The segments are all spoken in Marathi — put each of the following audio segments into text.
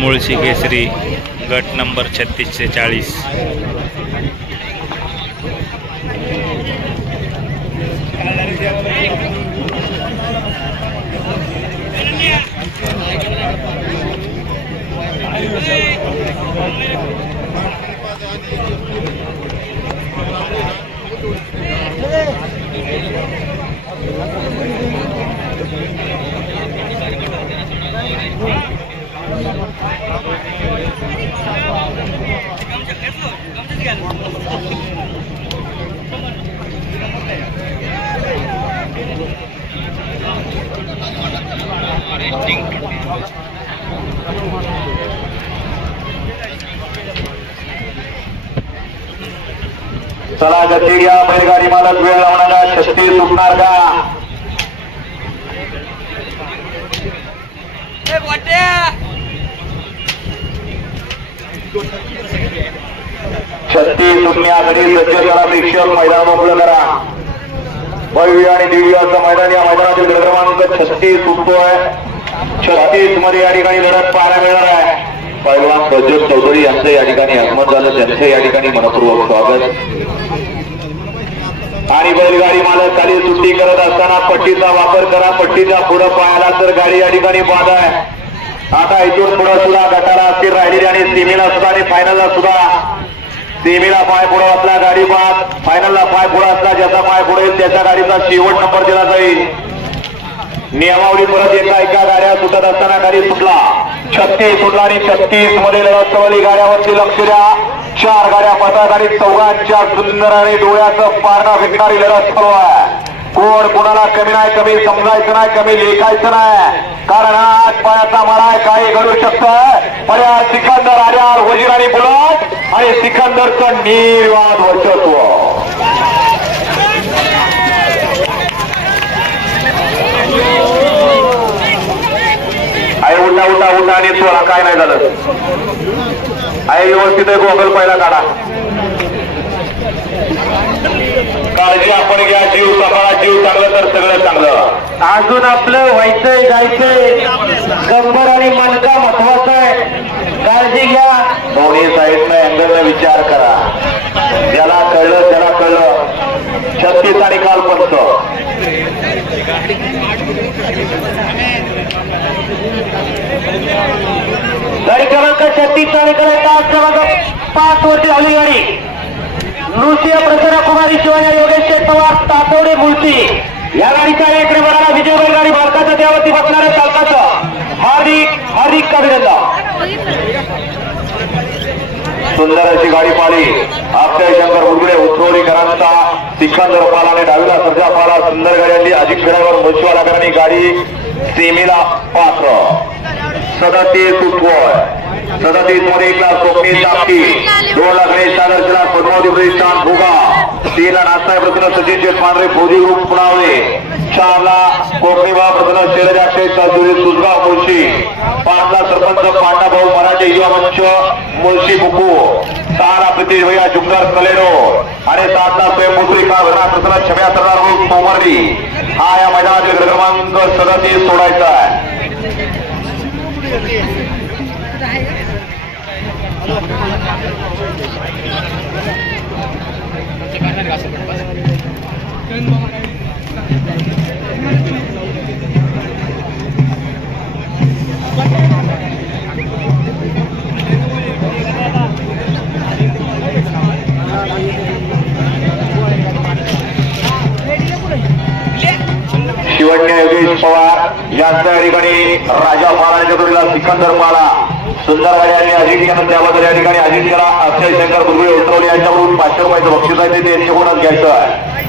मुळशी केसरी गट नंबर छत्तीसशे चाळीस. चला गती घ्या बैलगाडी मालक वेळ लावणारा छत्ती सुटणार का? छत्ती सुटण्यासाठी सज्ज करा प्रेक्षक मैदान मोकळं करा. भव्य आणि दिव्य असं मैदान या मैदानातील क्रमांक छत्तीस सुटतोय छत्तीसमध्ये या ठिकाणी लढत पाहायला मिळणार आहे. पैलवान प्रज्योत चौधरी यांचं या ठिकाणी आगमन झालं. त्यांचं या ठिकाणी मनपूर्वक स्वागत. आणि बैलगाडी मालक खाली सुट्टी करत असताना पट्टीचा वापर करा. पट्टीच्या पुढं पायाला तर गाडी या ठिकाणी बाधा आहे. आता इथून पुढं सुद्धा गटाला अस्थिर राहिलेली आणि सेमीला सुद्धा आणि फायनलला सुद्धा सेमीला पाय पुढं असला गाडी बाद. फायनलला पाय पुढं असला ज्याचा पाय पुढे येईल त्याच्या गाडीचा शेवट नंबर दिला जाईल. नियमावली परत एका एका गाड्या सुटत असताना गाडी सुटला. छत्तीस सुटला आणि छत्तीसमध्ये लढत गाड्यावरती लक्ष द्या. चार गाड्या पतात आणि चौघांच्या सुंदराने डोळ्याचं पारणा फेकणारी लढत चालू आहे. कोण कोणाला कमी नाही कमी समजायचं नाही कमी लेखायचं नाही. कारण आज पायाचा मला काही घडू शकतं. पर्याय सिकंदर आर्यार वजीर आणि बुलट आणि सिकंदरचं निर्वाद वर्चस्व आहे उठा आणि चोरा काय नाही झालं. आहे व्यवस्थित आहे गोगल पहिला काढा. काळजी आपण घ्या जीव सकाळा जीव चांगलं तर सगळं चांगलं. अजून आपलं व्हायचंय जायचंय. कंबर आणि मनका महत्त्वाचा आहे. काळजी घ्या. दोन्ही साईडनं अँगलनं विचार करा. ज्याला कळलं त्याला कळलं. छत्तीस आणि काल पंच गाडी क्रमांक छत्तीस आणि क्रमांक क्रमांक पाच वरती झाली गाडी नृत्य प्रसन्न कुमारी शिवाय योगेश शेठ पवार तातोडे मुळशी या गाडीचा एक नंबरला विजय बैलगाडी भारताचं त्यावरती बसणाऱ्या चालकाचं हार्दिक हार्दिक अभिनंदन सुंदर अशी गाडी पाळी. अक्षय शंकर उर्गडे उच्चोरीकरांचा सिकंदर पाला आणि डावीला सर्जा पाला. सुंदर गाड्यांनी अजित खेळावर मुळशीवालाकरांनी गाडी सेमीला पात्र. सदतीस फुटबॉल सदतीसमध्ये एक लाख स्वप्नील टापटी दोन लाख गणेश सागरला पद्मावती प्रतिष्ठान भोगा. तीन लाख नाथसाई प्रसन्न सचिन शेठ भोजी ग्रुप पुणावळे चार लाख कोकणी भाव प्रसन्न शैलज अक्षय चौधरी सुजगाव मुळशी पाच लाख सरपंच पांडा भाऊ मराठी युवा मंच मुळशी बुकू सहा प्रितेश भैया जुगदार कलेडो. आणि सात लाख स्वयंपुत्री का घटना प्रसन्न छब्या सरदार सोमवारी हा या मैदानातील क्रमांक सदस्य सोडायचा आहे. योगेश पवार यांच्या ठिकाणी राजा महाराजांच्या जोडीला सिकंदर माला सुंदर गाड्यांनी अजित केला त्याबद्दल या ठिकाणी अजित केला अक्षय शंकर गुरुवे उतरवले. यांच्याकडून पाचशे रुपयाचं बक्षीस आहे. ते त्यांच्याकडूनच घ्यायचं आहे?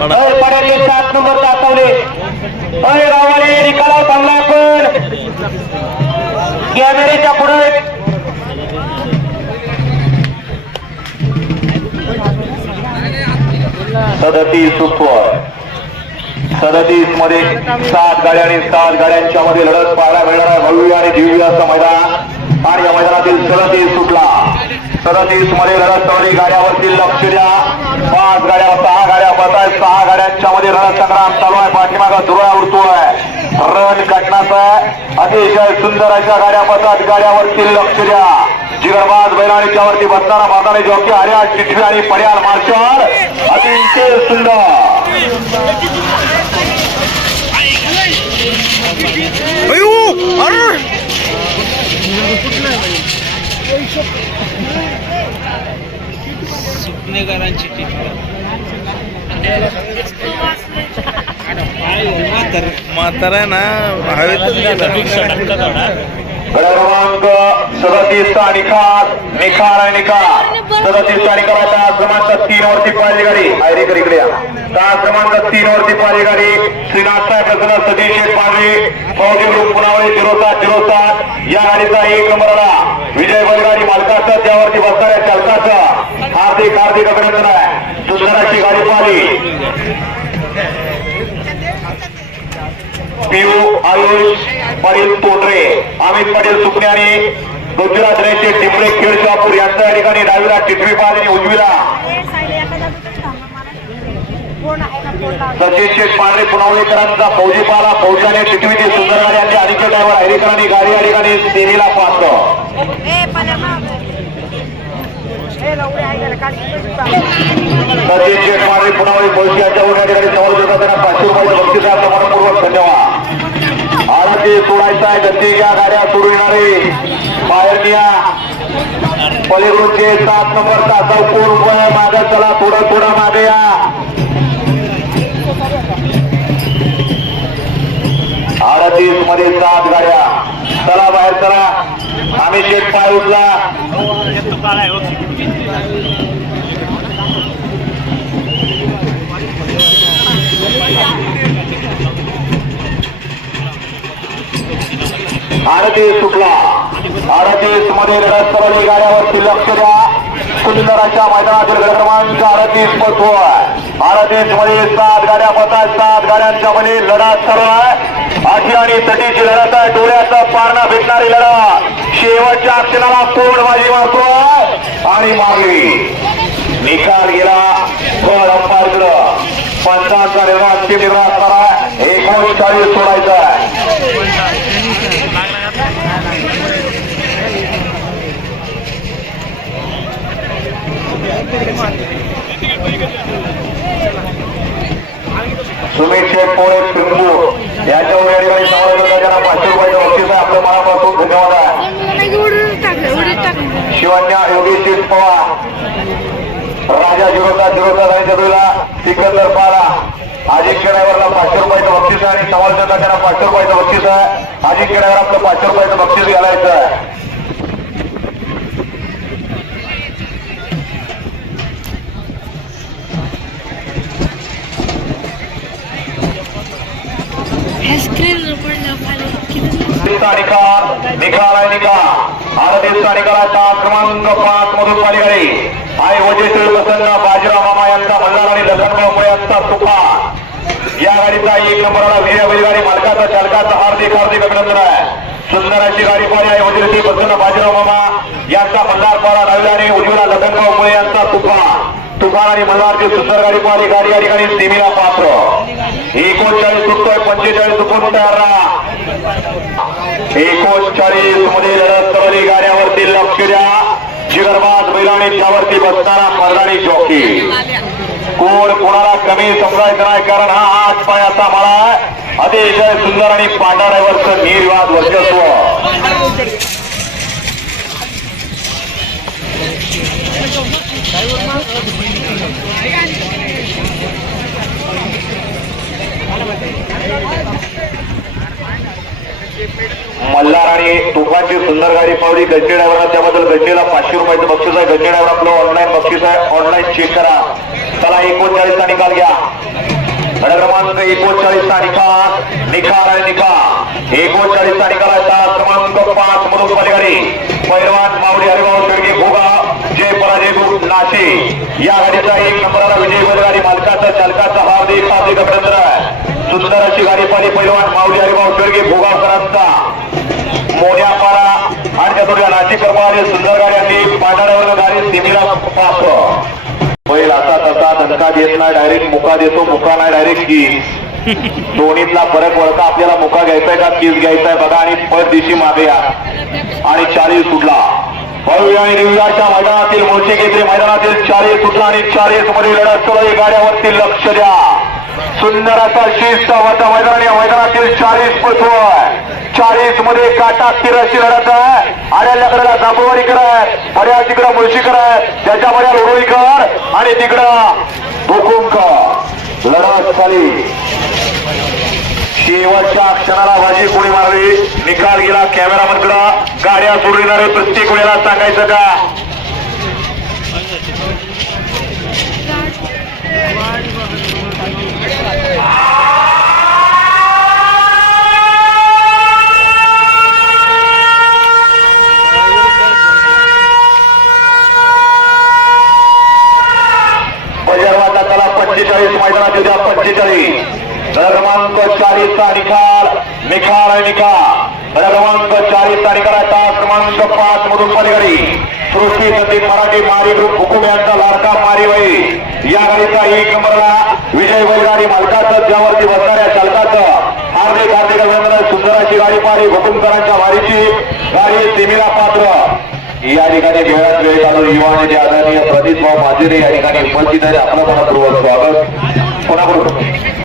पडाले सात नंबर दाखवले अय गावाले निकालाव चांगला पण. कॅमेरेच्या पुढे. सदतीस सुपर सदतीसमध्ये सात गाड्या आणि सात गाड्यांच्या मध्ये लढत पाहायला मिळणार आहे. भव्य आणि दिव्य असं मैदान. आणि या मैदानातील सदतीस सुटला. सदतीसमध्ये लढत चालली गाड्यावरती लक्ष द्या. पाच गाड्या सहा गाड्या पत आहेत सहा गाड्यांच्या मध्ये रणसंग्राम चालू आहे. पाठीमागा धुरा उरतो आहे रण कटनाचा अतिशय सुंदर अशा गाड्या पतात गाड्यावरती लक्ष द्या. जिगरबाज बैलाणीच्या वरती बसणारा माताने जॉकी आर्या चिठवी आणि पर्याल मार्शल. अतिशय सुंदर. म्हातारा ना हवेतच क्रमांक सदतीसचा निकाल निकाल आणि निकाल सदतीसचा निकाल आता क्रमांक तीन वरती पाहिली गाडी. आयरेकर इकडे या. क्रमांक तीन वरती पाहिली गाडी. श्रीनाथ साहेब प्रसन्न सतीश शेठ पांढरे फौजी ग्रुप पुनावळे झिरो सात झिरो सात. या गाडीचा एक नंबरला विजय बैलगाडी मालकाचा त्यावरती बसणाऱ्या गाडी हार्दिक हार्दिक अभिनंदन आहे. दुसऱ्याची गाडी पाहिली. पियू आयुष पाटील पोटरे अमित पाटील सुकणे आणि गुजरात रेचे टिपरे खेळ शॉपूर यांच्या या ठिकाणी डावीला टिटवी पाद आणि उजवीला. सचिन शेठ पांढरे पुनावळेकरांचा फौजी पाला फौजाने टिटवीची सुंदर गाडी आणि अनिकेत ड्रायव्हर हैरेकरांनी गाडी या ठिकाणी सेनेला पाहतो सचिन शेठ पांढरे पुनावळे फौजी यांच्या वर या ठिकाणी समोर देतात त्यांना पाचशे रुपयाच्या बक्षिसाचा मनपूर्वक धन्यवाद आरती सोडायचा आहे गती घ्या गाड्या सोडून येणारे बाहेर घ्या पलीकडूनचे सात नंबर तासा पूर्ण मागे चला थोडं थोडं मागे या अडतीसमध्ये सात गाड्या. चला बाहेर चला. आम्ही शेट पाय उठला अडतीस सुटला. अडतीसमध्ये लढत चालवली गाड्यावरती लक्ष द्या. सुंदराच्या मैदानातील क्रमांक अडतीस पतोय अडतीसमध्ये सात गाड्या पतात सात गाड्यांच्या मध्ये लढत सर्व आहे. आठी आणि तटीची लढत आहे. डोळ्याचा पारणा भेटणारी लढत. शेवटच्या क्षणाला कोण बाजी मारतो आणि मागवी निकाल गेला. फळ अंपायकडं पंचांचा निर्णय अंतिम निर्णय असणार आहे. एकोणचाळीस सोडायचा सुमित शेख पोळे पिंगूर यांच्यावर या ठिकाणी समारोह त्यांना पाचशे रुपयाचं बक्षीस आहे आपल्या मनापासून धन्यवाद आहे शिवन्या योगेश शेठ पवार राजा जिरोचा जिरोचा आणि चतुर्ला सिकंदर पारा. अजिंक्य ड्रायव्हरला पाचशे रुपयाचं बक्षीस आहे आणि समालोचक त्यांना पाचशे रुपयाचं बक्षीस आहे. अजिंक्य ड्रायव्हर आपलं पाचशे रुपयाचं बक्षीस घालायचं आहे स्क्रीन पडलं खाली किती दिवसा निकाल निकाल आहे निकाल आठ दिवसा निकालाचा क्रमांक पाच मधून पाली गाडी आई वजेश्वर प्रसन्न बाजीराव मामा यांचा मल्हार आणि लखनगाव मुळे यांचा तुफान एक नंबरला विजय बैलगाडी मालकाचा चालकाचा हार्दिक हार्दिक अभिनंदन आहे. सुंदर अशी गाडी पाहिली आहे. वजीरती प्रसन्न बाजीराव मामा. यांचा मल्हार पारा नव्या आणि उजवीला लखनगाव मुळे यांचा तुफान. तुफान आणि मल्हारची सुंदर गाडी पाहिली गाडी या ठिकाणी सेमीला पात्र. एकोणचाळीस सुटतोय पंचेचाळीस चुकून तयार राहा एकोणचाळीसमध्ये लढत चालवली गाड्यावरती लक्ष द्या. जिगरबाज बैलाणी त्यावरती बसणारा मर्दानी जॉकी कोण कोणाला कमी समजायचं नाही कारण हा आठ पायाचा माळा आहे. अतिशय सुंदर आणि पांढरा निर्वाद वर्चस्व. मल्हार आणि तुफानची सुंदर गाडी पावली. गज्जे ड्रायव्हर त्याबद्दल गज्जेला पाचशे रुपयाचं बक्षीस आहे. गज्जे ड्रायव्हर आपलं ऑनलाईन बक्षीस आहे. ऑनलाईन चेक करा. चला एकोणचाळीसचा निकाल घ्या. क्रमांक एकोणचाळीसचा निकाल निकाल आणि निकाल एकोणचाळीसचा निकाल आहे तास क्रमांक पाच मधून पलीकडे. पैलवान मावडी हरिभाऊ शेळके भोगा जय पराजय ग्रुप नाशिक. या गाडीचा एक नंबरला विजय बैलगाडी मालकाचा चालकाचा हार्दिक हार्दिक अभिनंदन. आहे सुंदर अशी गाडी पाहिली पैलवान मावडी हरिभाऊ शेळके भोगावकरांचा मोन्यापारा आणि त्यातून नाशिक कर्मचारी सुंदर गाड्यांनी पांढऱ्यावर गाडी सिमीला पास. बैल असा तसा धनका देत नाही डायरेक्ट मुका देतो मुका नाही डायरेक्ट की दोन्हीतला फरक वळता आपल्याला मुका घ्यायचा आहे का कीस घ्यायचा आहे बघा आणि पद दिशी मागे या. आणि चाळीस सुटला. भव्य आणि मैदानातील मोर्चे घेतले मैदानातील चाळीस सुटला आणि चाळीसमध्ये लढत सर्व गाड्यावरती लक्ष द्या. सुंदर असा शिस्त होता मैदान या मैदानातील चाळीस पशु चाळीसमध्ये काटा तिराशी लढत आहे. लकडाला जांभूवाडीकर करत बऱ्या तिकडं मुळशीकर आहे त्याच्या बड्या रोडोईकर आणि तिकडं भुकुमकर लढत झाली. शेवटच्या क्षणाला भाजी कोणी मारली? निकाल गेला कॅमेरामनकडं. गाड्या सोडविणारे प्रत्येक वेळेला सांगायचं का? Thank you. सृष्टी संदीप मराठी मारी ग्रुप हुकुम यांचा लाडका मारीबाई. या गाडीचा एक नंबरला विजय बैलगाडी मालकाचं ज्यावरती बसणाऱ्या चालकाचं हार्दिक हार्दिक अभिनंदन. सुंदराची गाडी पारी हुकुमकरांच्या वारीची गाडी तिमिला पात्र. या ठिकाणी वेळात वेळ घालून युवा नेते आदरणीय प्रदीप भाऊ माजुरे या ठिकाणी उपस्थित आहेत. आपलं मनपूर्वक स्वागत. कोणाकडून